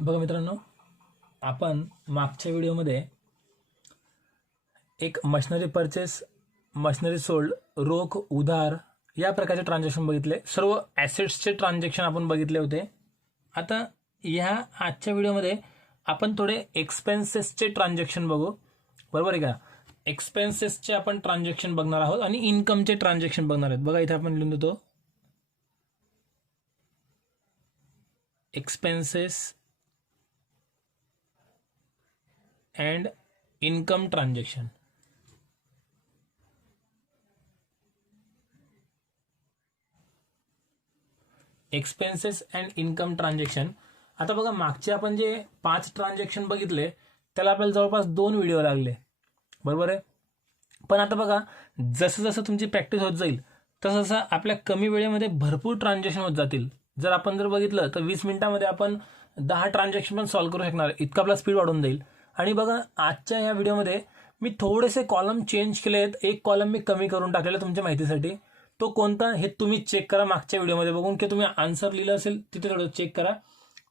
बघा मित्रांनो, आपण मागच्या व्हिडिओमध्ये एक मशिनरी परचेस, मशिनरी सोल्ड, रोख, उधार या प्रकारचे ट्रान्झॅक्शन बघितले. सर्व ॲसेट्सचे ट्रान्झॅक्शन आपण बघितले होते. आता ह्या आजच्या व्हिडिओमध्ये आपण थोडे एक्सपेन्सेसचे ट्रान्झॅक्शन बघू. बरोबर आहे का? एक्सपेन्सेसचे आपण ट्रान्झॅक्शन बघणार आहोत आणि इन्कमचे ट्रान्झॅक्शन बघणार आहेत. बघा इथे आपण लिहून देतो expenses and income transaction. Expenses and income transaction. आता बघा, मागचे आपण जे 5 ट्रान्झॅक्शन बघितले त्याला आपल्याला जवळपास 2 व्हिडिओ लागले. बरोबर आहे. पण आता बघा, जसं जसं तुमची प्रॅक्टिस होत जाईल तसं तसं आपल्या कमी वेळेमध्ये भरपूर ट्रान्झॅक्शन होत जातील. जर बघितलं तर 20 मिनिटामध्ये आपण 10 ट्रान्झॅक्शन पण सॉल्व्ह करू शकणार. इतका आपला स्पीड वाढून जाईल. आणि बघा, आजच्या या व्हिडिओमध्ये मी थोडेसे कॉलम चेंज केले आहेत. एक कॉलम मी कमी करून टाकलेला तुमच्या माहितीसाठी. तो कोणता हे तुम्ही चेक करा मागच्या व्हिडिओमध्ये बघून, की तुम्ही आन्सर लिहिलं असेल तिथे थोडं चेक करा.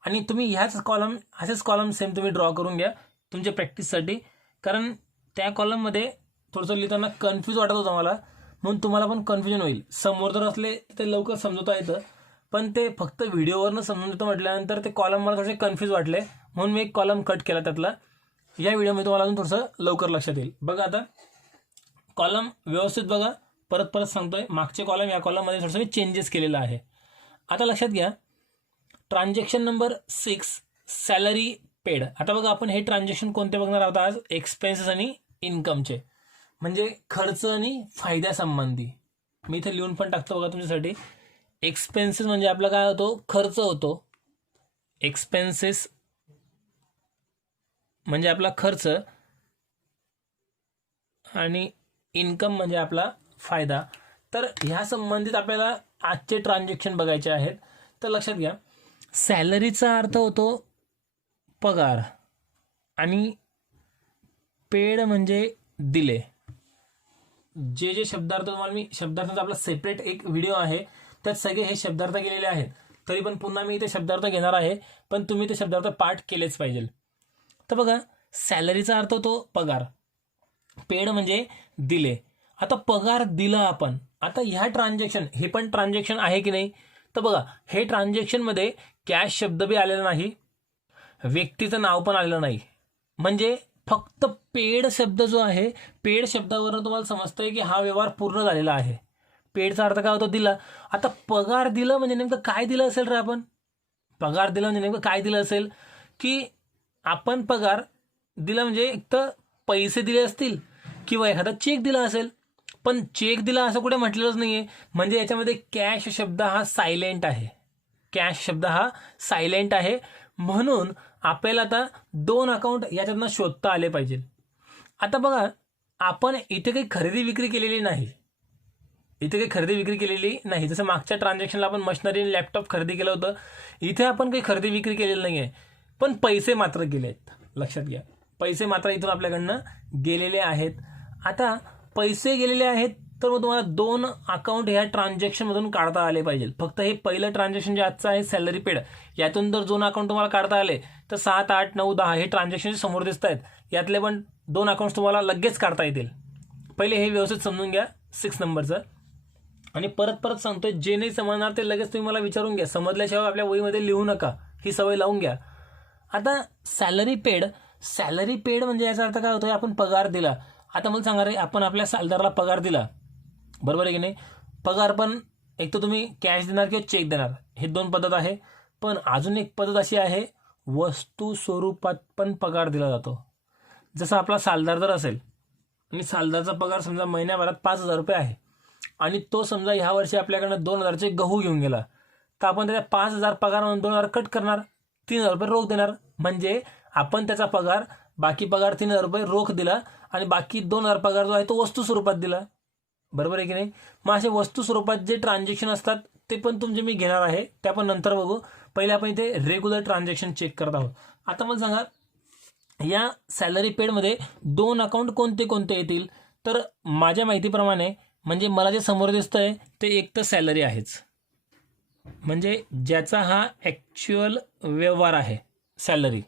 आणि तुम्ही असेच कॉलम सेम तुम्ही ड्रॉ करून घ्या तुमच्या प्रॅक्टिससाठी. कारण त्या कॉलममध्ये थोडंसं लिहिताना कन्फ्यूज वाटत होतं मला, म्हणून तुम्हाला पण कन्फ्युजन होईल. समोर जर असले ते लवकर समजवता येतं, पण ते फक्त व्हिडिओवरनं समजून येतं म्हटल्यानंतर ते कॉलम मला थोडेसे कन्फ्यूज वाटले, म्हणून मी एक कॉलम कट केला त्यातला. या व्हिडिओमध्ये तुम्हाला अजून थोडंसं लवकर लक्षात येईल. बघा, आता कॉलम व्यवस्थित बघा. परत सांगतोय, मागचे कॉलम या कॉलममध्ये थोडंसं मी चेंजेस केलेलं आहे. आता लक्षात घ्या, ट्रान्झॅक्शन नंबर 6 सॅलरी पेड. आता बघा, आपण हे ट्रान्झॅक्शन कोणते बघणार आहोत आज? एक्सपेन्सेस आणि इन्कमचे, म्हणजे खर्च आणि फायद्यासंबंधी. मी इथे लिहून पण टाकतो बघा तुमच्यासाठी. एक्सपेन्सेस म्हणजे आपला काय होतो? खर्च होतो. एक्सपेन्सेस म्हणजे आपला खर्च आणि इन्कम म्हणजे आपला फायदा. तर ह्या संबंधित आपल्याला आजचे ट्रान्झॅक्शन बघायचे आहेत. तर लक्षात घ्या, सॅलरीचा अर्थ होतो पगार आणि पेड म्हणजे दिले. जे शब्दार्थ तुम्हाला मी शब्दार्थाचा आपला सेपरेट एक व्हिडिओ आहे, त्यात सगळे हे शब्दार्थ केलेले आहेत. तरी पण पुन्हा मी इथे शब्दार्थ घेणार आहे, पण तुम्ही ते शब्दार्थ पाठ केलेच पाहिजे. तर बघा, सॅलरीचा अर्थ होतो पगार, पेड म्हणजे दिले. आता पगार दिला आपण. आता ह्या ट्रान्झॅक्शन, हे पण ट्रान्झॅक्शन आहे की नाही? तर बघा, हे ट्रान्झॅक्शनमध्ये कॅश शब्द बी आलेला नाही, व्यक्तीचं नाव पण आलेलं नाही. म्हणजे फक्त पेड शब्द जो आहे, पेड शब्दावरून तुम्हाला समजतंय की हा व्यवहार पूर्ण झालेला आहे. पेडचा अर्थ काय होतो? दिला. आता पगार दिलं म्हणजे नेमकं काय दिलं असेल रे आपण? पगार दिला म्हणजे नेमकं काय दिलं असेल? की आपण पगार दिला म्हणजे एक तर पैसे दिले असतील किंवा एखादा चेक दिला असेल. पण चेक दिला असं कुठे म्हटलेलंच नाहीये. म्हणजे याच्यामध्ये कॅश शब्द हा सायलेंट आहे. कॅश शब्द हा सायलेंट आहे. म्हणून आपल्याला आता 2 अकाउंट याच्यातनं शोधता आले पाहिजे. आता बघा, आपण इथे काही खरेदी विक्री केलेली नाही. जसं मागच्या ट्रान्झॅक्शनला आपण मशिनरी आणि लॅपटॉप खरेदी केलं होतं, इथे आपण काही खरेदी विक्री केलेली नाही आहे. पण पैसे मात्र गेले आहेत. लक्षात घ्या, पैसे मात्र इथून आपल्याकडनं गेलेले आहेत. आता पैसे गेलेले आहेत, तर मग तुम्हाला 2 अकाउंट ह्या ट्रान्झॅक्शनमधून काढता आले पाहिजे. फक्त हे पहिलं ट्रान्झॅक्शन जे आजचं आहे सॅलरी पेड, यातून जर 2 अकाउंट तुम्हाला काढता आले तर 7, 8, 9, 10 हे ट्रान्झॅक्शन समोर दिसत आहेत. यातले पण 2 अकाउंट्स तुम्हाला लगेच काढता येतील. पहिले हे व्यवस्थित समजून घ्या 6 नंबरचं. आणि परत सांगतोय, जे नाही समजणार ते लगेच तुम्ही मला विचारून घ्या. समजल्याशिवाय आपल्या वहीमध्ये लिहू नका, ही सवय लावून घ्या. आता सॅलरी पेड म्हणजे याचा अर्थ काय होतोय? आपण पगार दिला. आता मला सांगा रे, आपण आपल्या सालदाराला पगार दिला, बरोबर आहे की नाही? पगार पण एक तर तुम्ही कॅश देणार किंवा चेक देणार, हे 2 पद्धत आहे. पण अजून एक पद्धत अशी आहे, वस्तू स्वरूपात पण पगार दिला जातो. जसं आपला सालदार जर असेल आणि सालदारचा पगार समजा महिन्याभरात 5,000 रुपये आहे आणि तो समजा ह्या वर्षी आपल्याकडनं 2,000चे गहू घेऊन गेला, तर आपण त्याच्या 5,000 पगार म्हणून 2,000 कट करणार, 3,000 रुपये रोख देणार. म्हणजे आपण त्याचा पगार, बाकी पगार 3,000 रुपये रोख दिला आणि बाकी 2,000 पगार जो आहे तो वस्तू स्वरूपात दिला. बरोबर आहे की नाही? मग असे वस्तू स्वरूपात जे ट्रान्झॅक्शन असतात ते पण तुमचे मी घेणार आहे, ते आपण नंतर बघू. पहिले आपण इथे रेग्युलर ट्रान्झॅक्शन चेक करत आहोत. आता मला सांगा, या सॅलरी पेडमध्ये 2 अकाउंट कोणते कोणते येतील? तर माझ्या माहितीप्रमाणे, म्हणजे मला जे समोर दिसतंय ते एक तर सॅलरी आहेच, म्हणजे ज्याचा हा ॲक्च्युअल व्यवहार आहे, सॅलरी,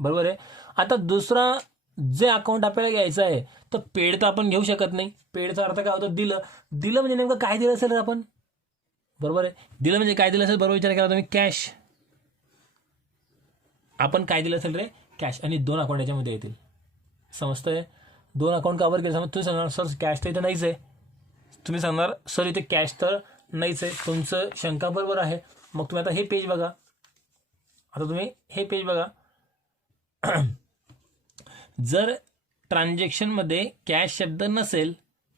बरोबर आहे. आता दुसरा जे अकाउंट आपल्याला घ्यायचं आहे तर पेड तर आपण घेऊ शकत नाही. पेडचा अर्थ काय होतो, दिलं. दिलं म्हणजे नेमकं काय दिलं असेल आपण, बरोबर आहे. दिलं म्हणजे काय दिलं असेल, बरोबर विचार केला तुम्ही, कॅश. आपण काय दिलं असेल रे, कॅश. आणि 2 अकाउंट याच्यामध्ये येतील, समजतंय. 2 अकाउंट कव्हर केलं. समज तुम्ही सांगणार सर कॅश तर इथं नाहीच आहे. तुम्ही सांगणार सर इथे कॅश तर नाहीच आहे. तुमचं शंका बरोबर आहे. मग तुम्ही आता हे पेज बघा. आता तुम्ही हे पेज बघा. जर ट्रान्झॅक्शनमध्ये कॅश शब्द नसेल,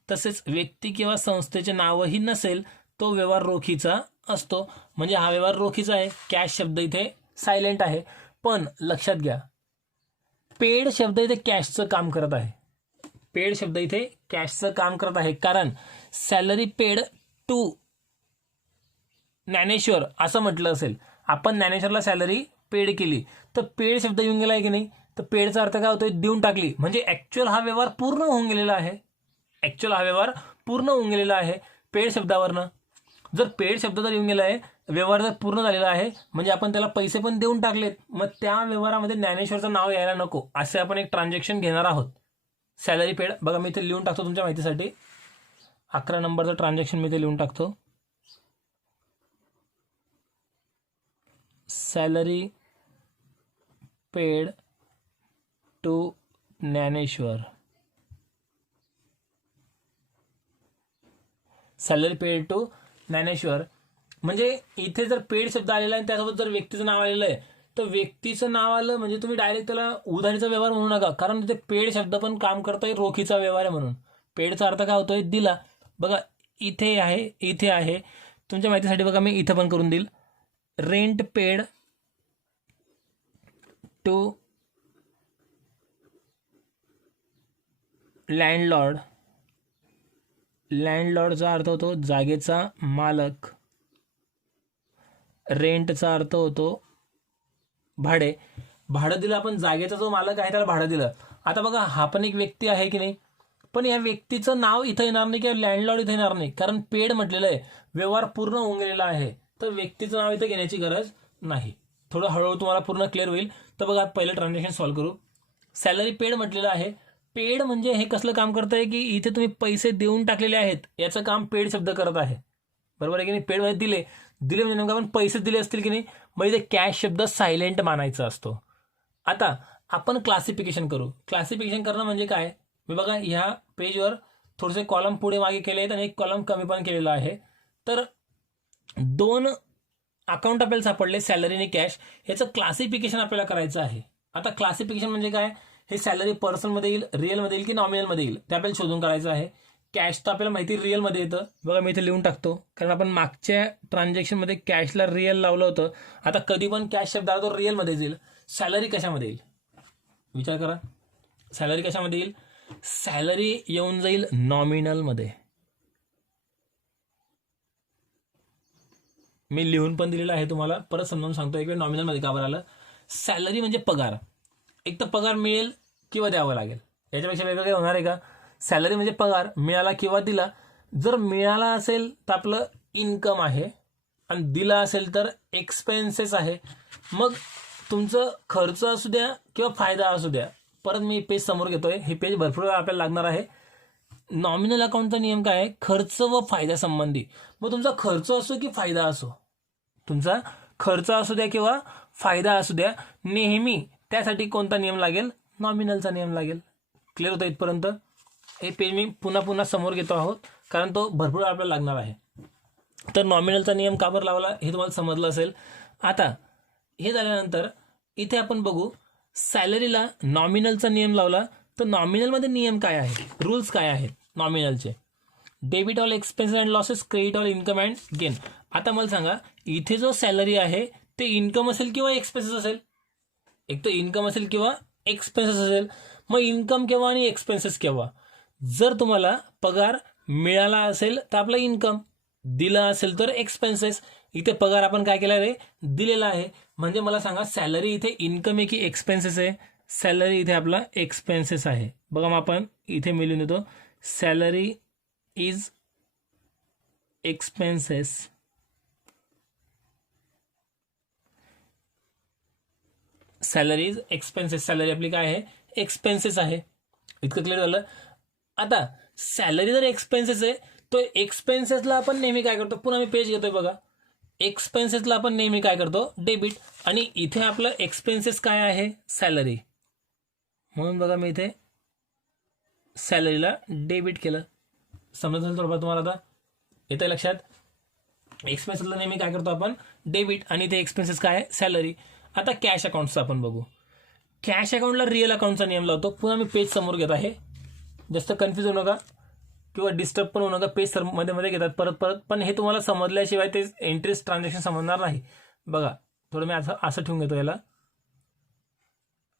तसेच व्यक्ती किंवा संस्थेचे नावही नसेल, तो व्यवहार रोखीचा असतो. म्हणजे हा व्यवहार रोखीचा आहे. कॅश शब्द इथे सायलेंट आहे. पण लक्षात घ्या, पेड शब्द इथे कॅशचं काम करत आहे. पेड शब्द इथे कॅशचं काम करत आहे. कारण सॅलरी पेड टू ज्ञानेश्वर असं म्हटलं असेल, आपण ज्ञानेश्वरला सॅलरी पेड केली, तर पेड शब्द येऊन गेला आहे की नाही. तर पेडचा अर्थ काय होतोय, देऊन टाकली. म्हणजे ऍक्च्युअल हा व्यवहार पूर्ण होऊन गेलेला आहे. ऍक्च्युअल हा व्यवहार पूर्ण होऊन गेलेला आहे पेड शब्दावरनं. जर पेड शब्द जर येऊन गेला आहे, व्यवहार जर पूर्ण झालेला आहे, म्हणजे आपण त्याला पैसे पण देऊन टाकलेत. मग त्या व्यवहारामध्ये ज्ञानेश्वरचं नाव यायला नको, असे आपण एक ट्रान्झॅक्शन घेणार आहोत. सॅलरी पेड बघा, मी इथे लिहून टाकतो तुमच्या माहितीसाठी. 11 नंबरचं ट्रान्झॅक्शन मी इथे लिहून टाकतो. Salary paid to Dnyaneshwar. Salary paid to Dnyaneshwar म्हणजे इथे जर पेड शब्द आलेला आहे त्यासोबत जर व्यक्तीचं नाव आलेलं आहे, तर व्यक्तीचं नाव आलं म्हणजे तुम्ही डायरेक्ट त्याला उधारीचा व्यवहार म्हणू नका. कारण तिथे पेड शब्द पण काम करतोय रोखीचा व्यवहार आहे म्हणून. पेडचा अर्थ काय होतोय, दिला. बघा इथे आहे, इथे आहे. तुमच्या माहितीसाठी बघा मी इथे पण करून देईल. Rent paid to landlord. लँडलॉर्डचा अर्थ होतो जागेचा मालक. रेंटचा अर्थ होतो भाडे. भाडं दिलं आपण, जागेचा जो मालक आहे त्याला भाडं दिलं. आता बघा हा पण एक व्यक्ती आहे की नाही, पण या व्यक्तीचं नाव इथं येणार नाही किंवा लँडलॉर्ड इथं येणार नाही, कारण पेड म्हटलेलं आहे, व्यवहार पूर्ण होऊन गेलेला आहे. तर व्यक्तीचं नाव इथं घेण्याची गरज नाही. थोडं हळूहळू तुम्हाला पूर्ण क्लिअर होईल. तर बघा पहिलं ट्रान्झॅक्शन सॉल्व्ह करू. सॅलरी पेड म्हटलेलं आहे. पेड म्हणजे हे कसलं काम करतंय की इथे तुम्ही पैसे देऊन टाकलेले आहेत, याचं काम पेड शब्द करत आहे, बरोबर आहे की नाही. पेड म्हणजे दिले. दिले म्हणजे नेमकं आपण पैसे दिले असतील की नाही, मग इथे कॅश शब्द सायलेंट मानायचा असतो. आता आपण क्लासिफिकेशन करू. क्लासिफिकेशन करणं म्हणजे काय, मी बघा ह्या पेजवर थोडेसे कॉलम पुढे मागे केले आहेत आणि एक कॉलम कमी पण केलेला आहे. तर 2 अकाउंट आपल्याला सापडले, सॅलरी आणि कॅश. याचं क्लासिफिकेशन आपल्याला करायचं आहे. आता क्लासिफिकेशन म्हणजे काय, हे सॅलरी पर्सनमध्ये येईल, रिअलमध्ये येईल की नॉमिनलमध्ये येईल, ते आपल्याला शोधून काढायचं आहे. कॅश तर आपल्याला माहिती रिअलमध्ये येतं. बघा मी इथे लिहून टाकतो, कारण आपण मागच्या ट्रान्झॅक्शनमध्ये कॅशला रिअल लावलं होतं. आता कधी पण कॅश शब्द आला तो रिअलमध्ये येईल. सॅलरी कशामध्ये येईल, विचार करा. सॅलरी कशामध्ये येईल, सॅलरी येऊन जाईल नॉमिनलमध्ये. मी लिहून पण दिलेलं आहे तुम्हाला, परत समजावून सांगतो एक वेळ नॉमिनलमध्ये का बरं आलं. सॅलरी म्हणजे पगार. एक तर पगार मिळेल किंवा द्यावं लागेल, याच्यापेक्षा वेगळं काही होणार आहे का. सॅलरी म्हणजे पगार, मिळाला किंवा दिला. जर मिळाला असेल तर आपलं इन्कम आहे, आणि दिला असेल तर एक्सपेन्सेस आहे. मग तुमचं खर्च असू द्या किंवा फायदा असू द्या. परत मी पेज समोर घेतोय, हे पेज भरपूर वेळा आपल्याला लागणार आहे. नॉमिनल अकाउंटचा नियम काय आहे, खर्च व फायदा संबंधी. मग तुमचा खर्च असो की फायदा असो, तुमचा खर्च असू द्या किंवा फायदा असू द्या, नेहमी त्यासाठी कोणता नियम लागेल, नॉमिनलचा नियम लागेल. क्लिअर होतं इथपर्यंत. हे पेज मी पुन्हा पुन्हा समोर घेतो आहोत, कारण तो भरपूर आपल्याला लागणार आहे. तर नॉमिनलचा नियम का बरं लावला हे तुम्हाला समजलं असेल. आता हे झाल्यानंतर इथे आपण बघू, सॅलरीला नॉमिनलचा नियम लावला, तर नॉमिनलमध्ये नियम काय आहे, रूल्स काय आहेत नॉमिनलचे. Debit all expenses and losses, credit all income and gain. आता मला सांगा, इथे जो सॅलरी आहे ते इन्कम असेल किंवा एक्सपेन्सेस असेल. एक तर इन्कम असेल किंवा एक्सपेन्सेस असेल. मग इन्कम केव्हा आणि एक्सपेन्सेस केव्हा. जर तुम्हाला पगार मिळाला असेल तर आपला इन्कम, दिला असेल तर एक्सपेन्सेस. इथे पगार आपण काय केला रे, दिलेला आहे. म्हणजे मला सांगा सॅलरी इथे इन्कम आहे की एक्सपेन्सेस आहे. सॅलरी इथे आपला एक्सपेन्सेस आहे. बघा मग आपण इथे मिळून येतो, salary is salaries expenses, salary आपली काय आहे, एक्सपेन्सेस आहे. इतकं क्लिअर झालं. आता सॅलरी जर एक्सपेन्सेस आहे, तो एक्सपेन्सेसला आपण नेहमी काय करतो, पुन्हा मी पेज घेतोय बघा, एक्सपेन्सेसला आपण नेहमी काय करतो, डेबिट. आणि इथे आपलं एक्सपेन्सेस काय आहे, सॅलरी, म्हणून बघा मी इथे सॅलरीला डेबिट केलं. समजलं थोडंफार तुम्हाला आता, येतं लक्षात. एक्सपेन्सेसला नेहमी काय करतो आपण, डेबिट, आणि ते एक्सपेन्सेस काय आहे, सॅलरी. आता कॅश अकाउंटचं आपण बघू. कॅश अकाउंटला रिअल अकाउंटचा नियम लावतो. पुन्हा मी पेज समोर घेत आहे, जास्त कन्फ्युज होऊ नका किंवा डिस्टर्ब पण होऊ नका. पेज मध्ये मध्ये घेतात परत परत, पण हे तुम्हाला समजल्याशिवाय ते इंटरेस्ट ट्रान्झॅक्शन समजणार नाही. बघा थोडं मी असं ठेवून घेतो, याला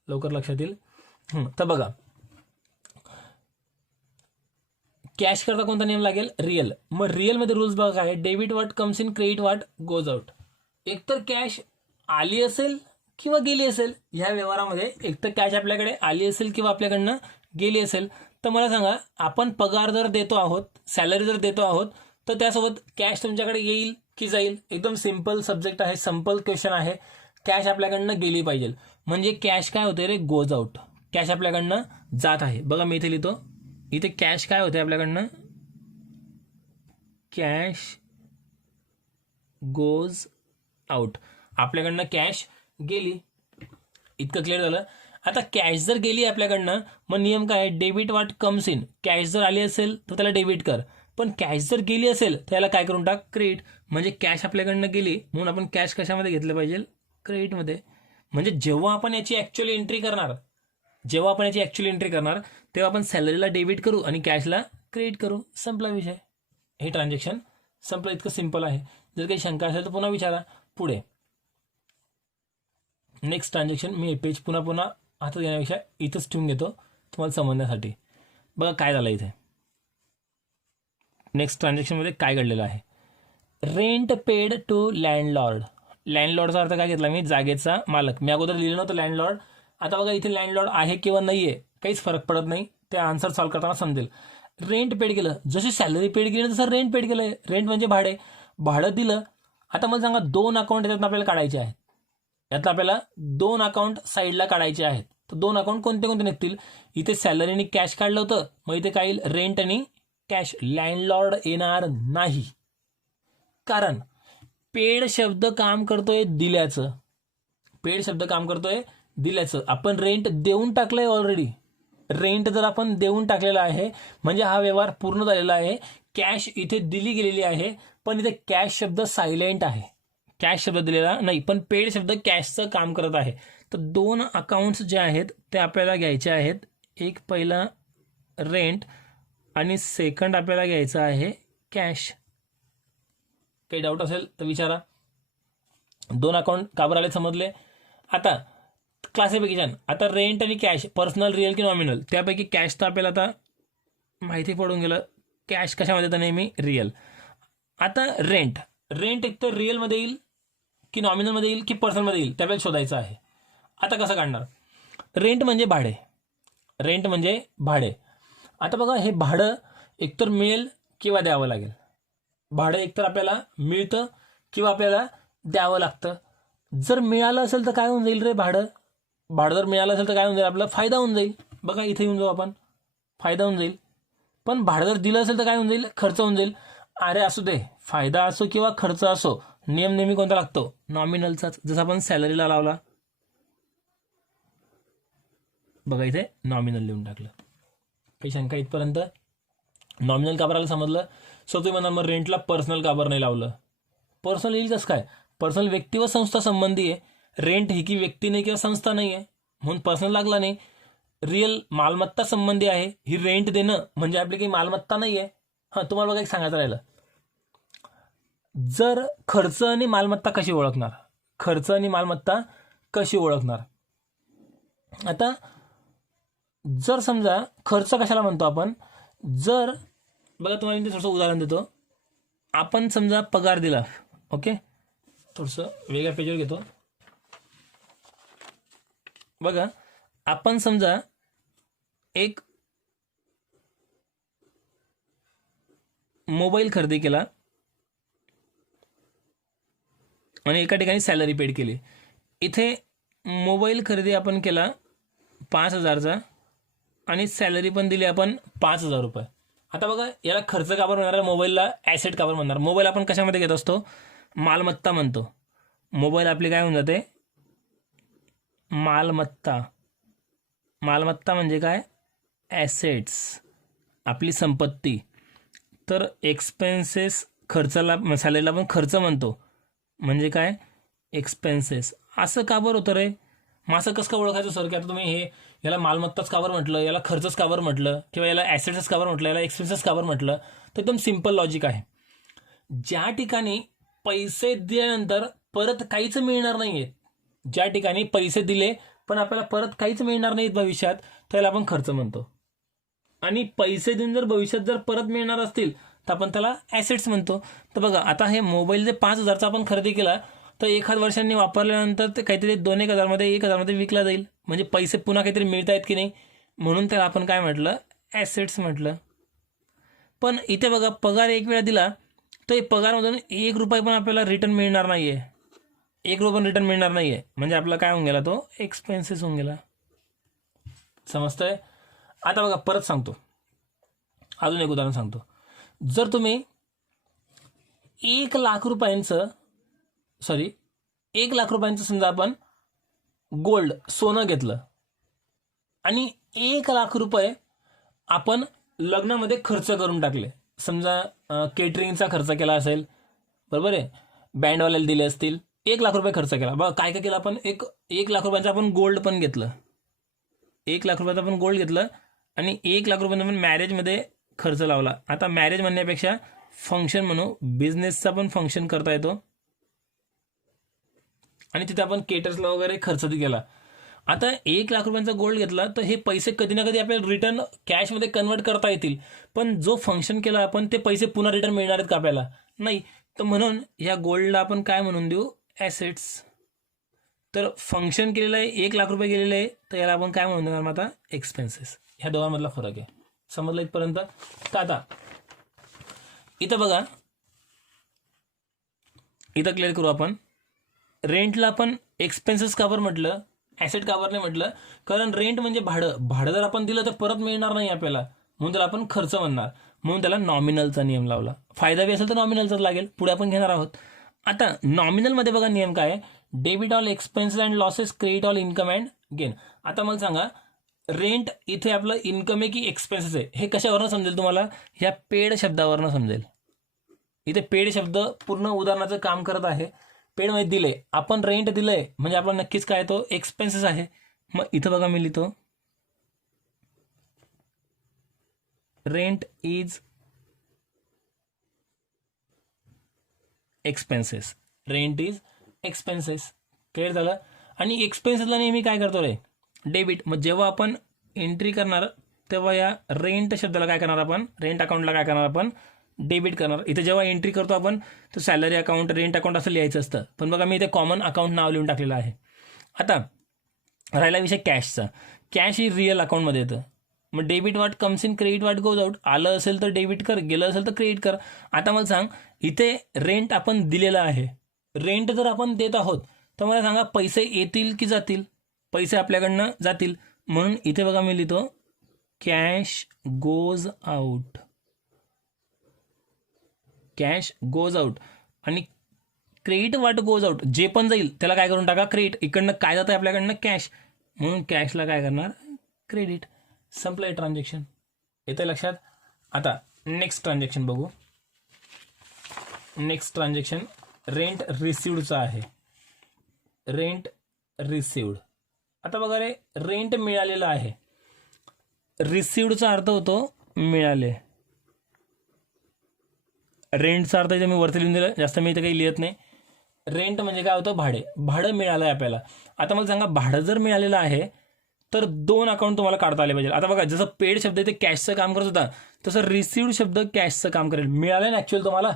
लवकर लक्षात येईल. तर बघा, कॅश करता कोणता नियम लागेल, रिअल. मग रिअल मध्ये रूल्स बघा काय, debit what comes in, credit what goes out. एकतर कॅश आली असेल किंवा गेली असेल, ह्या व्यवहारामध्ये एकतर कॅश आपल्याकडे आली असेल किंवा आपल्याकडनं गेली असेल. तर मला सांगा, आपण पगार जर देतो आहोत, सॅलरी जर देतो आहोत, तर त्यासोबत कॅश तुमच्याकडे येईल की जाईल. एकदम सिंपल सब्जेक्ट आहे, सिंपल क्वेश्चन आहे. कॅश आपल्याकडनं गेली पाहिजे, म्हणजे कॅश काय होते रे, गोज आउट. कॅश आपल्याकडनं जात आहे. बघा मी इथे लिहितो, इथे कॅश काय होते आपल्याकडनं, कॅश गोज आउट. आपल्याकडनं कॅश गेली. इतकं क्लिअर झालं. आता कॅश जर गेली आपल्याकडनं, मग नियम काय, debit what comes in. Cash जर आली असेल तर त्याला डेबिट कर, पण कॅश जर गेली असेल त्याला काय करून टाक, क्रेडिट. म्हणजे कॅश आपल्याकडनं गेली, म्हणून आपण कॅश कशामध्ये घेतलं पाहिजे, क्रेडिटमध्ये. म्हणजे जेव्हा आपण याची ऍक्च्युअली एंट्री करणार, तेव्हा आपण सॅलरीला डेबिट करू आणि कॅशला क्रेडिट करू. संपला विषय. हे ट्रान्झॅक्शन संपलं. इतकं सिंपल आहे. जर काही शंका असेल तर पुन्हा विचारा. पुढे नेक्स्ट ट्रान्झॅक्शन, मी पेज पुन्हा हातात घेण्यापेक्षा इथंच ठेवून घेतो तुम्हाला समजण्यासाठी. बघा काय झालं इथे, नेक्स्ट ट्रान्झॅक्शनमध्ये काय घडलेलं आहे, रेंट पेड टू लँडलॉर्ड. लँडलॉर्डचा अर्थ काय घेतला मी, जागेचा मालक. मी अगोदर लिहिलं नव्हतं लँडलॉर्ड. आता बघा इथे लँडलॉर्ड आहे किंवा नाही आहे काहीच फरक पडत नाही, ते आन्सर सॉल्व्ह करताना समजेल. रेंट पेड केलं, जशी सॅलरी पेड केली तसं रेंट पेड केलं. रेंट म्हणजे भाडे, भाडं दिलं. आता मला सांगा, 2 अकाउंट याच्यातून आपल्याला काढायचे आहेत. यातलं आपल्याला 2 अकाउंट साईडला काढायचे आहेत. तर 2 अकाउंट कोणते कोणते निघतील, इथे सॅलरी आणि कॅश काढलं होतं, मग इथे काय येईल, रेंट आणि कॅश. लँडलॉर्ड येणार नाही, कारण पेड शब्द काम करतोय दिल्याचं. पेड शब्द काम करतोय दिल्याचं. आपण रेंट देऊन टाकलंय ऑलरेडी. रेंट जर आपण देऊन टाकलेला आहे म्हणजे हा व्यवहार पूर्ण झालेला आहे. कॅश इथे दिली गेलेली आहे, पण इथे कॅश शब्द सायलेंट आहे. कॅश शब्द दिलेला नाही, पण पेड शब्द कॅशचं काम करत आहे. तर 2 अकाउंट्स जे आहेत ते आपल्याला घ्यायचे आहेत. एक पहिला रेंट आणि सेकंड आपल्याला घ्यायचं आहे कॅश. काही डाऊट असेल तर विचारा. 2 अकाउंट का बरं आले समजले. आता क्लासिफिकेशन, आता रेंट आणि कॅश, पर्सनल, रिअल की नॉमिनल. त्यापैकी कॅश तर आपल्याला आता माहिती पडून गेलं, कॅश कशामध्ये तर नेहमी रिअल. आता रेंट, रेंट एक तर रिअलमध्ये येईल की नॉमिनलमध्ये येईल की पर्सनलमध्ये येईल, त्यापैकी शोधायचं आहे. आता कसं काढणार, रेंट म्हणजे भाडे, रेंट म्हणजे भाडे. आता बघा, हे भाडं एकतर मिळेल किंवा द्यावं लागेल. भाडं एकतर आपल्याला मिळतं किंवा आपल्याला द्यावं लागतं. जर मिळालं असेल तर काय होऊन जाईल रे, भाडं जर मिळालं असेल तर काय होऊन जाईल, आपला फायदा होऊन जाईल. बघा इथे येऊन जाऊ आपण, फायदा होऊन जाईल. पण भाडं जर दिलं असेल तर काय होऊन जाईल, खर्च होऊन जाईल. अरे असू दे, फायदा असो किंवा खर्च असो, नियम नेहमी कोणता लागतो, नॉमिनलचाच. जसं आपण सॅलरीला लावला, बघा इथे नॉमिनल लिहून टाकलं. काही शंका इथपर्यंत, नॉमिनल का बरं समजलं. सो तुम्ही म्हणा मग रेंटला पर्सनल का बरं नाही लावलं. पर्सनल येईल कसं काय, पर्सनल व्यक्ती व संस्था संबंधी आहे. रेंट ही की व्यक्ती नाही किंवा संस्था नाही आहे, म्हणून पर्सनल लागला नाही. रिअल मालमत्ता संबंधी आहे, ही रेंट देणं म्हणजे आपली काही मालमत्ता नाही आहे. हां, तुम्हाला बघा एक सांगायचं राहिलं, जर खर्च आणि मालमत्ता कशी ओळखणार, खर्च आणि मालमत्ता कशी ओळखणार. आता जर समजा खर्च कशाला म्हणतो आपण, जर बघा तुम्हाला मी थोडंसं उदाहरण देतो. आपण समजा पगार दिला, ओके, थोडंसं वेगळ्या पेजवर घेतो. बघा, आपण समजा एक मोबाईल खरेदी केला आणि एका ठिकाणी सॅलरी पेड केली. इथे मोबाईल खरेदी आपण केला 5,000चा आणि सॅलरी पण दिली आपण 5,000 रुपये. आता बघा याला खर्च का बरं म्हणणार, मोबाईलला ॲसेट का बरं म्हणणार. मोबाईल आपण कशामध्ये घेत असतो, मालमत्ता म्हणतो. मोबाईल आपली काय होऊन जाते, मालमत्ता. मालमत्ता म्हणजे काय, ॲसेट्स, आपली संपत्ती. तर एक्सपेन्सेस खर्चाला, सॅलरीला आपण खर्च म्हणतो, म्हणजे काय एक्सपेन्सेस. असं का बरं होतं रे, मग असं कसं का ओळखायचं सर, की आता तुम्ही याला मालमत्ताच का बरं म्हटलं, याला खर्चच का बरं म्हटलं, किंवा याला ॲसेट्सच का बरं म्हटलं, याला एक्सपेन्सेस का बरं म्हटलं. तर एकदम सिम्पल लॉजिक आहे. ज्या ठिकाणी पैसे दिल्यानंतर परत काहीच मिळणार नाहीये, ज्या ठिकाणी पैसे दिले पण आपल्याला परत काहीच मिळणार नाहीत भविष्यात, त्याला आपण खर्च म्हणतो. आणि पैसे देऊन जर भविष्यात जर परत मिळणार असतील तर आपण त्याला ॲसेट्स म्हणतो. तर बघा आता हे मोबाईल जे 5,000चा आपण खरेदी केला, तर 1,000 वर्षांनी वापरल्यानंतर ते काहीतरी 2,000 1,000 विकला जाईल, म्हणजे पैसे पुन्हा काहीतरी मिळत आहेत की नाही, म्हणून त्याला आपण काय म्हटलं, ॲसेट्स म्हटलं. पण इथे बघा पगार एक वेळा दिला तर पगारमधून 1 रुपये पण आपल्याला रिटर्न मिळणार नाहीये, 1 रुपया पण रिटर्न मिळणार नाहीये, म्हणजे आपला काय होऊन गेला, तो एक्सपेन्सेस होऊन गेला. समजतंय. आता बघा परत सांगतो, अजून एक उदाहरण सांगतो. जर तुम्ही 1 लाख रुपयांचं, 1 लाख रुपयांचं समजा आपण गोल्ड सोनं घेतलं आणि 1 लाख रुपये आपण लग्नामध्ये खर्च करून टाकले. समजा केटरिंगचा खर्च केला असेल, बरोबर आहे, बँडवाल्याला दिले असतील, 1 लाख रुपये खर्च केला. बघा काय काय केलं आपण, 1 लाख रुपयाचं आपण गोल्ड पण घेतलं, 1 लाख रुपयाचं आपण गोल्ड घेतलं आणि 1 लाख रुपयांचा आपण मॅरेजमध्ये खर्च लावला. आता मॅरेज म्हणण्यापेक्षा फंक्शन म्हणू, बिझनेसचा पण फंक्शन करता येतो, आणि तिथे आपण केटर्सला वगैरे खर्च केला. आता 1 लाख रुपयांचा गोल्ड घेतला तर हे पैसे कधी ना कधी आपल्याला रिटर्न कॅशमध्ये कन्वर्ट करता येतील, पण जो फंक्शन केला आपण ते पैसे पुन्हा रिटर्न मिळणार आहेत का आपल्याला, नाही. तर म्हणून या गोल्डला आपण काय म्हणून देऊ, ॲसेट्स. तर फंक्शन केलेलं आहे, 1 लाख रुपये गेलेले आहे, तर याला आपण काय म्हणून देणार मग आता, एक्सपेन्सेस. ह्या दोघांमधला फरक आहे, समजलं इथपर्यंत. तर आता इथं बघा, इथं क्लिअर करू आपण. रेंटला आपण एक्सपेन्सेस का बरं म्हटलं, ॲसेट का बरं नाही म्हटलं, कारण रेंट म्हणजे भाडं जर आपण दिलं तर परत मिळणार नाही आपल्याला, म्हणून त्याला आपण खर्च म्हणणार, म्हणून त्याला नॉमिनलचा नियम लावला. फायदा बी असेल तर नॉमिनलचाच लागेल, पुढे आपण घेणार आहोत. आता नॉमिनलमध्ये बघा नियम काय आहे, debit all expenses and losses, credit all income and gain. आता मला सांगा, रेंट इथे आपलं इन्कम आहे की एक्सपेन्सेस आहे, हे कशावरनं समजेल तुम्हाला, ह्या पेड शब्दावरनं समजेल. इथे पेड शब्द पूर्ण उदाहरणाचं काम करत आहे. पेड मध्ये दिले, आपण रेंट दिलंय म्हणजे आपला नक्कीच काय, तो एक्सपेन्सेस आहे. मग इथं बघा मी लिहितो, rent is expenses, rent is expenses. Clear झालं. आणि एक्सपेन्सेसला नेहमी काय करतो रे, डेबिट. मग जेव्हा आपण एंट्री करणार तेव्हा या रेंट शब्दाला काय करणार आपण, रेंट अकाउंटला काय करणार आपण, डेबिट करणार. इथे जेव्हा एंट्री करतो आपण तर सॅलरी अकाउंट, रेंट अकाउंट असं लिहायचं असतं, पण बघा मी इथे कॉमन अकाउंट नाव लिहून टाकलेलं आहे. आता राहिला विषय कॅशचा. कॅश ही रिअल अकाउंटमध्ये येतं. मग debit what comes in, credit what goes out. आलं असेल तर डेबिट कर, गेलं असेल तर क्रेडिट कर. आता मला सांग, इथे रेंट आपण दिलेलं आहे, रेंट जर आपण देत आहोत तर मला सांगा पैसे येतील की जातील, पैसे आपल्याकडनं जातील. म्हणून इथे बघा मी लिहितो, cash goes out, cash goes out. आणि क्रेडिट वाट गोज आउट, जे पण जाईल त्याला काय करून टाका, क्रेडिट. इकडनं काय जातं आपल्याकडनं, कॅश, म्हणून कॅशला काय करणार, क्रेडिट. संपलं ट्रान्झॅक्शन. येतं लक्षात. आता नेक्स्ट ट्रान्झॅक्शन बघू. नेक्स्ट ट्रान्झॅक्शन रेंट रिसिव्डचा आहे, रेंट रिसिव्ड. आता बघा रे, रेंट मिळालेलं आहे, रिसिव्डचा अर्थ होतो मिळाले. रेंटचा अर्थ इथे मी वरती लिहून दिलं, जास्त मी इथे काही लिहित नाही. रेंट म्हणजे काय होतं, भाडं मिळालं आहे आपल्याला. आता मला सांगा, भाडं जर मिळालेलं आहे तर 2 अकाउंट तुम्हाला काढता आले पाहिजे. आता बघा, जसं पेड शब्द इथे कॅशचं काम करत होता, तसं रिसिव्ड शब्द कॅशचं काम करेल. मिळालं ना ॲक्च्युअल, तुम्हाला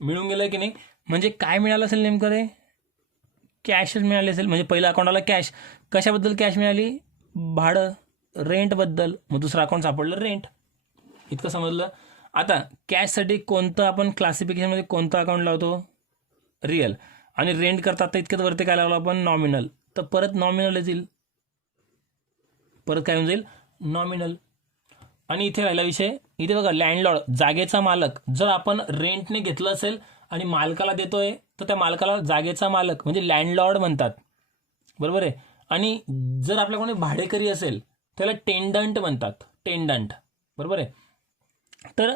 मिळून गेलं की नाही, म्हणजे काय मिळालं असेल नेमकं रे, कॅशच मिळाली असेल. म्हणजे पहिल्या अकाउंटला कॅश, कशाबद्दल कॅश मिळाली, भाडं, रेंटबद्दल. मग दुसरं अकाउंट सापडलं रेंट. इतकं समजलं. आता कॅशसाठी कोणतं आपण क्लासिफिकेशनमध्ये कोणतं अकाउंट लावतो, रिअल. आणि रेंट करता आता इतक्यात वरती काय लावलं आपण, नॉमिनल. तर परत नॉमिनलच येईल, परत काय होऊन जाईल, नॉमिनल. आणि इथे राहिला विषय, इथे बघा लँडलॉर्ड जागेचा मालक, जर आपण रेंटने घेतलं असेल आणि मालकाला देतोय तर त्या मालकाला जागेचा मालक म्हणजे लँडलॉर्ड म्हणतात, बरोबर आहे. आणि जर आपल्या कोणी भाडेकरी असेल त्याला टेंडंट म्हणतात, टेंडंट, बरोबर आहे. तर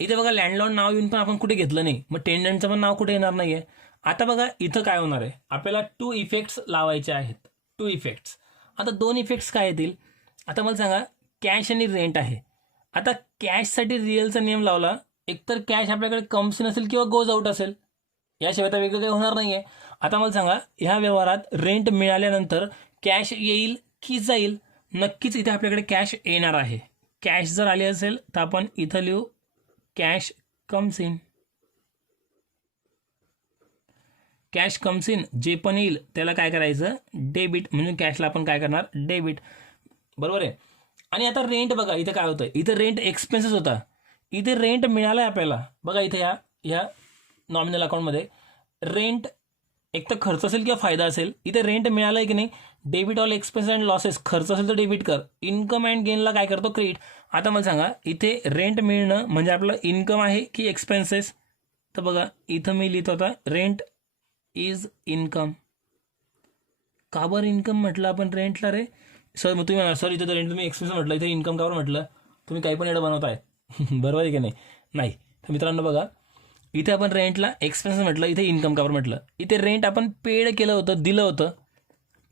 इथे बघा लँडलॉर्ड नाव येऊन पण आपण कुठे घेतलं नाही, मग टेंडंटचं पण नाव कुठे येणार नाहीये. आता बघा इथं काय होणार आहे, आपल्याला 2 इफेक्ट्स लावायचे आहेत, 2 इफेक्ट्स. आता 2 इफेक्ट्स काय येतील, आता मला सांगा कॅश आणि रेंट आहे. आता कॅशसाठी रिअलचा नियम लावला, एकतर कॅश आपल्याकडे कम्स इन असेल किंवा गोज आउट असेल, याशिवाय तर वेगळं काही होणार नाहीये. आता मला सांगा ह्या व्यवहारात रेंट मिळाल्यानंतर कॅश येईल की जाईल, नक्कीच इथे आपल्याकडे कॅश येणार आहे. कॅश जर आली असेल तर आपण इथं लिहू cash comes in. Cash comes in, जे पण येईल त्याला काय करायचं, डेबिट, म्हणजे कॅशला आपण काय करणार, डेबिट, बरोबर आहे. आणि आता रेंट बघा इथे काय होतं, इथे रेंट एक्सपेन्सेस होता, इथे रेंट मिळालाय आपल्याला. बघा इथे या नॉमिनल अकाउंटमध्ये रेंट एक तर खर्च असेल किंवा फायदा असेल, इथे रेंट मिळालाय की नाही, debit all expenses and losses, खर्च असेल तर डेबिट कर, इन्कम अँड गेनला काय करतो, क्रेडिट. आता मला सांगा इथे रेंट मिळणं म्हणजे आपलं इन्कम आहे की एक्सपेन्सेस, तर बघा इथं मी लिहितो आता रेंट इज इन्कम. का बरं इन्कम म्हटलं आपण रेंटला रे, सर मग तुम्ही म्हणा सर इथे तर रेंट तुम्ही एक्सपेन्स म्हटलं, इथे इन्कम का बरं म्हटलं, तुम्ही काही पण एवढं बनवताय बरोबर आहे की नाही. नाही तर मित्रांनो बघा इथे आपण रेंटला एक्सपेन्स म्हटलं, इथे इन्कम का बरं म्हटलं, इथे रेंट आपण पेड केलं होतं, दिलं होतं,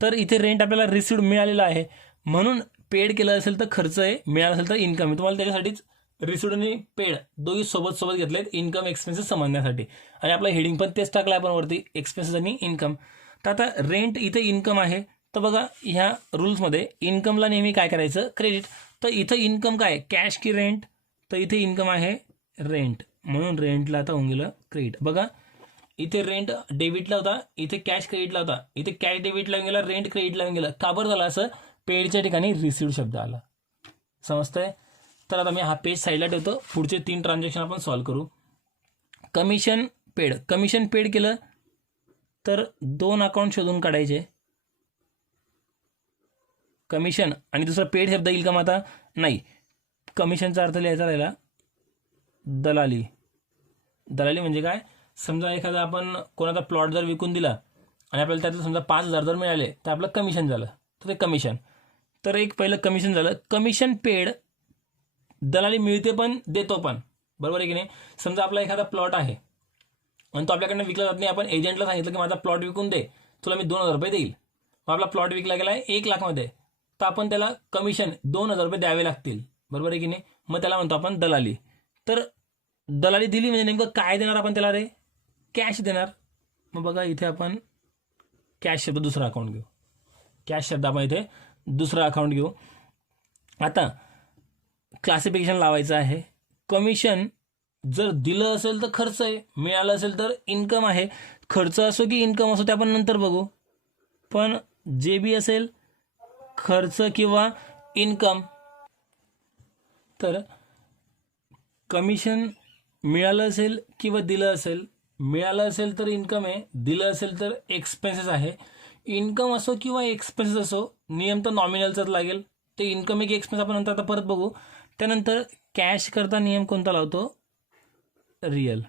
तर इथे रेंट आपल्याला रिसिव्ड मिळालेलं आहे, म्हणून पेड केलं असेल तर खर्च आहे, मिळालं असेल तर इन्कम आहे. तुम्हाला त्याच्यासाठीच रिसिव्ड आणि पेड दोघी सोबत घेतलेत, इन्कम एक्सपेन्सेस समजण्यासाठी. आणि आपलं हेडिंग पण तेच टाकलं आपण वरती, एक्सपेन्सेस आणि इन्कम. तर आता रेंट इथे इन्कम आहे, तर बघा ह्या रूल्समध्ये इन्कमला नेहमी काय करायचं, क्रेडिट. तर इथं इन्कम काय, कॅश की रेंट, तर इथे इन्कम आहे रेंट, म्हणून रेंटला आता होऊन गेलं क्रेडिट. बघा इथे रेंट डेबिटला होता, इथे कॅश क्रेडिटला होता, इथे कॅश डेबिटला गेला, रेंट क्रेडिटला गेलं. का बरं झालं असं, पेडच्या ठिकाणी रिसिव्ड शब्द आला, समजतंय. तर आता मी हा पेज साईडला ठेवतो, पुढचे 3 ट्रान्झॅक्शन आपण सॉल्व्ह करू. कमिशन पेड, कमिशन पेड केलं तर 2 अकाउंट शोधून काढायचे, कमिशन आणि दुसरा पेड शब्द येईल का मग आता, नाही. कमिशनचा अर्थ लिहायचा राहिला दलाली. दलाली म्हणजे काय, समजा एखादा आपण कोणाचा प्लॉट जर विकून दिला आणि आपल्याला त्यातलं समजा 5,000 जर मिळाले तर आपलं कमिशन झालं, तर ते कमिशन. तर एक पहिलं कमिशन झालं. कमिशन पेड, दलाली मिळते पण देतो पण, बरोबर आहे की नाही. समजा आपला एखादा प्लॉट आहे आणि तो आपल्याकडनं विकला जात नाही, आपण एजंटला सांगितलं की माझा प्लॉट विकून दे, तुला मी 2,000 रुपये देईल. मग आपला प्लॉट विकला गेला आहे 1 लाखमध्ये, तर आपण त्याला कमिशन 2,000 रुपये द्यावे लागतील, बरोबर आहे की नाही. मग त्याला म्हणतो आपण दलाली. तर दलाली दिली म्हणजे नेमकं काय देणार आपण त्याला रे, कॅश देणार. मग बघा इथे आपण कॅश शब्द दुसरा अकाउंट घेऊ, कॅश शब्द आपण इथे दुसरा अकाउंट घेऊ. आता क्लासिफिकेशन लावायचं आहे. कमिशन जर दिलं असेल तर खर्च आहे, मिळालं असेल तर इन्कम आहे. खर्च असो की इन्कम असो ते आपण नंतर बघू, पण जे बी असेल खर्च किंवा इन्कम, तर कमिशन मिळालं असेल किंवा दिलं असेल, मिळालं असेल तर इन्कम आहे, दिलं असेल तर एक्सपेन्सेस आहे. इन्कम असो किंवा एक्सपेन्सेस असो, नियम तर नॉमिनलचाच लागेल. ते इन्कम आहे की एक्सपेन्स आपण नंतर आता परत बघू. त्यानंतर कॅश करता नियम कोणता लावतो, रिअल.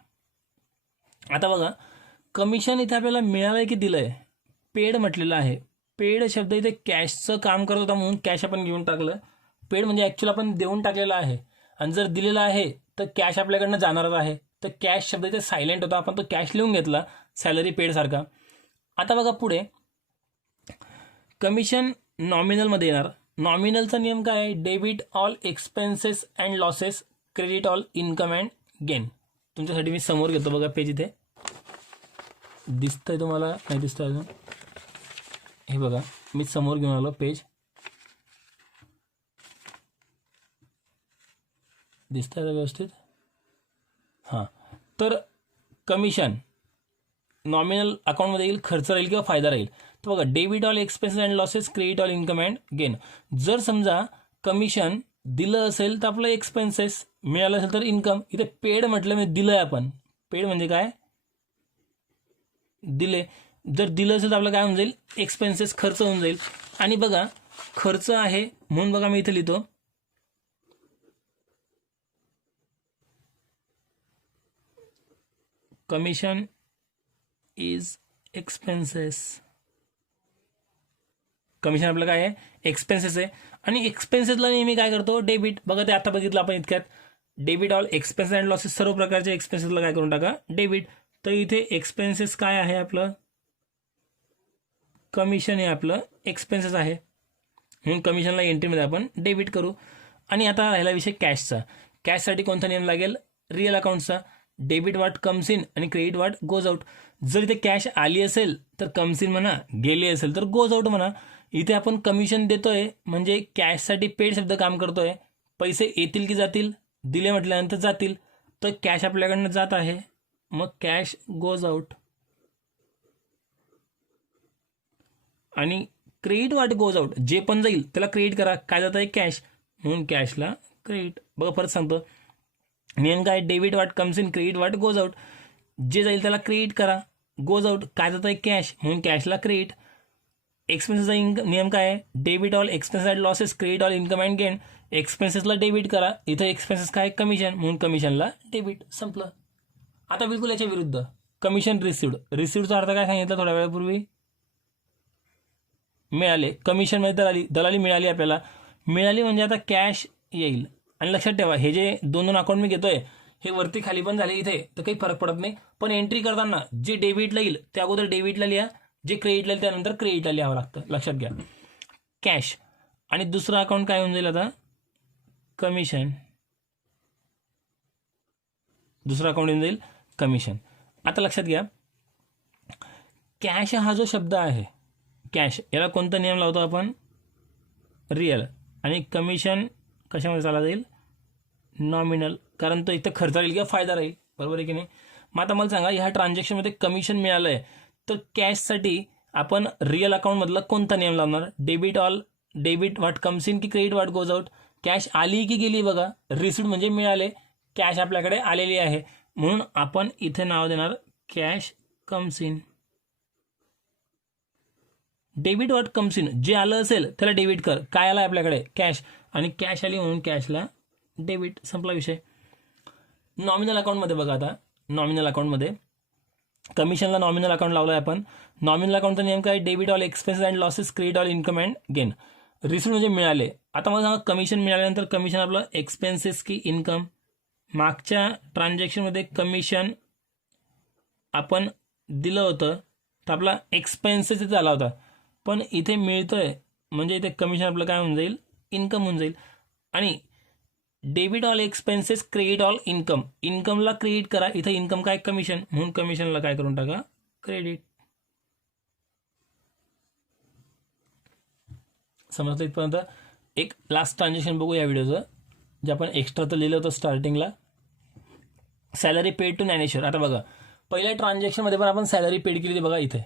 आता बघा कमिशन इथे आपल्याला मिळालं आहे की दिलं आहे, पेड म्हटलेलं आहे. पेड शब्द इथे कॅशचं काम करत होता म्हणून कॅश आपण घेऊन टाकलं. पेड म्हणजे ॲक्च्युअली आपण देऊन टाकलेलं आहे, आणि जर दिलेलं आहे तर कॅश आपल्याकडनं जाणारच आहे. तर कॅश शब्द इथे सायलेंट होता, आपण तो कॅश लिहून घेतला, सॅलरी पेड सारखा. आता बघा पुढे कमिशन नॉमिनलमध्ये येणार. नॉमिनलचा नियम काय आहे, debit all expenses and losses, credit all income and gain. तुमच्यासाठी मी समोर घेतो, बघा पेज इथे दिसतंय तुम्हाला, नाही दिसतंय अजून, हे बघा मी समोर घेऊन आलो पेज, दिसतंय का व्यवस्थित, हां. तर कमिशन नॉमिनल अकाउंटमध्ये येईल, खर्च राहील किंवा फायदा राहील. तर बघा debit all expenses and losses, credit all income and gain. जर समजा कमिशन दिलं असेल तर आपलं एक्सपेन्सेस, मिळालं असेल तर इन्कम. इथे पेड म्हटलं म्हणजे दिलं आहे आपण, पेड म्हणजे काय, दिले. जर दिलं असेल तर आपलं काय होऊन जाईल, एक्सपेन्सेस खर्च होऊन जाईल. आणि बघा खर्च आहे म्हणून बघा मी इथे लिहितो कमिशन इज एक्सपेन्सेस. कमिशन आपलं काय आहे, एक्सपेन्सेस आहे. आणि एक्सपेन्सेसला नेहमी काय करतो, डेबिट. बघा ते आता बघितलं आपण इतक्यात, debit all expenses and losses, सर्व प्रकारच्या एक्सपेन्सेसला काय करून टाका, डेबिट. तर इथे एक्सपेन्सेस काय आहे आपलं, कमिशन हे आपलं एक्सपेन्सेस आहे, म्हणून कमिशनला एंट्रीमध्ये आपण डेबिट करू. आणि आता राहिला विषय कॅशचा. कॅशसाठी कोणता नियम लागेल, रिअल अकाउंटचा. डेबिट वाट कम्स इन आणि क्रेडिट वाट गोज आउट. जर इथे कॅश आली असेल तर कम्स इन म्हणा, गेली असेल तर गोज आउट म्हणा. इथे आपण कमिशन देतोय म्हणजे कॅशसाठी पेड शब्द काम करतोय. पैसे येतील की जातील, दिले म्हटल्यानंतर जातील. तर कॅश आपल्याकडनं जात आहे, मग कॅश गोज आउट. आणि क्रेडिट वाट गोज आउट, जे पण जाईल त्याला क्रेडिट करा. काय जात आहे, कॅश, म्हणून कॅशला क्रेडिट. बघा परत सांगतो नियम काय, debit what comes in, credit what goes out. जे जाईल त्याला क्रेडिट करा, गोज आउट काय जात आहे, कॅश, म्हणून कॅशला क्रेडिट. एक्सपेन्सेसचा नियम काय आहे, debit all expenses and losses, credit all income and gain. एक्सपेन्सेसला डेबिट करा, इथं एक्सपेन्सेस काय, कमिशन, म्हणून कमिशनला डेबिट. संपलं. आता बिलकुल याच्या विरुद्ध, कमिशन रिसिव्ड. रिसिव्डचा अर्थ काय सांगितलं थोड्या वेळापूर्वी, मिळाले. कमिशनमध्ये दलाली मिळाली आपल्याला. मिळाली म्हणजे आता कॅश येईल. आणि लक्षात ठेवा हे जे दोन अकाउंट मी घेतोय हे वरती खाली पण झाले इथे, तर काही फरक पडत नाही. पण एंट्री करताना जे डेबिटला येईल त्या अगोदर डेबिटला लिहा, जे क्रेडिटला येईल त्यानंतर क्रेडिटला लिहावं लागतं, लक्षात घ्या. कॅश. आणि दुसरं अकाउंट काय होऊन जाईल आता, कमिशन. दुसरं अकाउंट येऊन जाईल कमिशन. आता लक्षात घ्या कॅश हा जो शब्द आहे कॅश, याला कोणता नियम लावतो आपण, रिअल. आणि कमिशन कशामध्ये चालला जाईल, नॉमिनल, कारण तो इथं खर्च राहील किंवा फायदा राहील, बरोबर आहे की नाही. मग आता मला सांगा ह्या ट्रान्झॅक्शनमध्ये कमिशन मिळालं आहे, तर कॅशसाठी आपण रिअल अकाउंटमधला कोणता नियम लावणार, डेबिट वाट कम्स इन की credit what goes out. Cash आली की गेली, बघा रिसिव्ड म्हणजे मिळाले, कॅश आपल्याकडे आलेली आहे, म्हणून आपण इथे नाव देणार cash comes in. Debit what comes in, जे आलं असेल त्याला डेबिट कर. काय आलं आपल्याकडे, कॅश, आणि कॅश आली म्हणून कॅशला डेबिट. संपला विषय. नॉमिनल अकाउंटमध्ये बघा आता, नॉमिनल अकाउंटमध्ये कमिशनला नॉमिनल अकाउंट लावलं आहे आपण. नॉमिनल अकाउंटचा नियम काय, debit all expenses and losses, credit all income and gain. Receive म्हणजे मिळाले. आता मला सांगा कमिशन मिळाल्यानंतर कमिशन आपलं एक्सपेन्सेस की इन्कम. मागच्या ट्रान्झॅक्शनमध्ये कमिशन आपण दिलं होतं तर आपला एक्सपेन्सेस इथे आला होता, पण इथे मिळतंय म्हणजे इथे कमिशन आपलं काय होऊन जाईल, इन्कम होऊन जाईल. आणि debit all expenses, credit all income. इन्कमला क्रेडिट करा, इथे इन्कम काय, कमिशन, म्हणून कमिशनला काय करून टाका, क्रेडिट. समजतं इथपर्यंत. एक लास्ट ट्रान्झॅक्शन बघू या व्हिडिओचं, जे आपण एक्स्ट्रा तर लिहिलं होतं स्टार्टिंगला, सॅलरी पेड टू ज्ञानेश्वर. आता बघा पहिल्या ट्रान्झॅक्शनमध्ये पण आपण सॅलरी पेड केली होती, बघा इथे,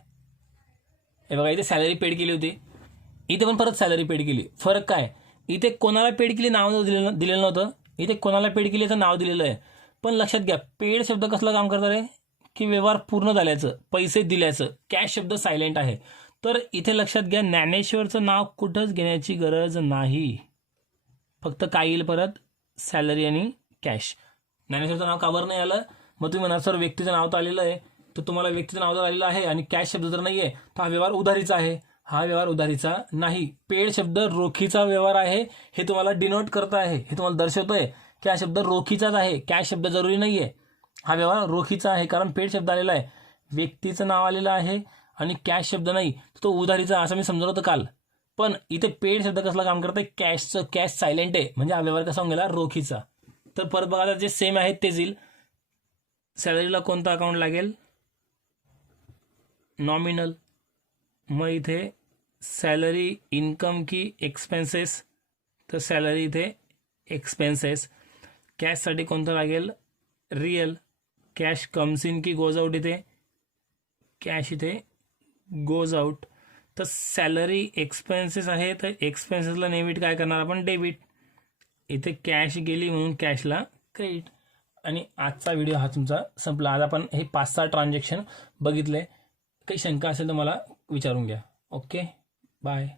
हे बघा इथे सॅलरी पेड केली होती, इथे पण परत सॅलरी पेड केली. फरक काय, इथे कोणाला पेड केली नाव दिलेलं नव्हतं, इथे कोणाला पेड केली याचं नाव दिलेलं आहे. पण लक्षात घ्या पेड शब्द कसला काम करणार आहे, की व्यवहार पूर्ण झाल्याचं, पैसे दिल्याचं. कॅश शब्द सायलेंट आहे. तर इथे लक्षात घ्या ज्ञानेश्वरचं नाव कुठंच घेण्याची गरज नाही, फक्त काय येईल परत, सॅलरी आणि कॅश. ज्ञानेश्वरचं नाव का बरं नाही आलं, मग तुम्ही म्हणा सर व्यक्तीचं नाव तर आलेलं आहे, तर तुम्हाला व्यक्तीचं नाव जर आलेलं आहे आणि कॅश शब्द जर नाही आहे तर हा व्यवहार उधारीचा आहे. हा व्यवहार उधारीचा नाही. पेड शब्द रोखीचा व्यवहार आहे, हे तुम्हाला डिनोट करत आहे, हे तुम्हाला दर्शवतोय की हा शब्द रोखीचाच आहे, कॅश शब्द जरुरी नाही आहे. हा व्यवहार रोखीचा आहे कारण पेड शब्द आलेला आहे, व्यक्तीचं नाव आलेलं आहे आणि कॅश शब्द नाही, तो उधारीचा असं मी समजलं होतं काल. पण इथे पेड शब्द कसला काम करत आहे, कॅशचं. कॅश सायलेंट आहे म्हणजे हा व्यवहार कसा होऊन गेला, रोखीचा. तर परत बघा जे सेम आहेत तेच येईल. सॅलरीला कोणता अकाउंट लागेल, नॉमिनल. मग इथे सॅलरी इन्कम की एक्सपेन्सेस, तर सॅलरी इथे एक्सपेन्सेस. कॅशसाठी कोणतं लागेल, रिअल. कॅश कम्स इन की गोज आउट, इथे कॅश इथे गोज आउट. तर सॅलरी एक्सपेन्सेस आहे तर एक्सपेन्सेसला नेहमी काय करणार आपण, डेबिट. इथे कॅश गेली म्हणून कॅशला क्रेडिट. आणि आजचा व्हिडिओ हा तुमचा संपला. आज आपण हे 5-6 ट्रान्झॅक्शन बघितले. काही शंका असेल तर मला विचारून घ्या. Okay, bye.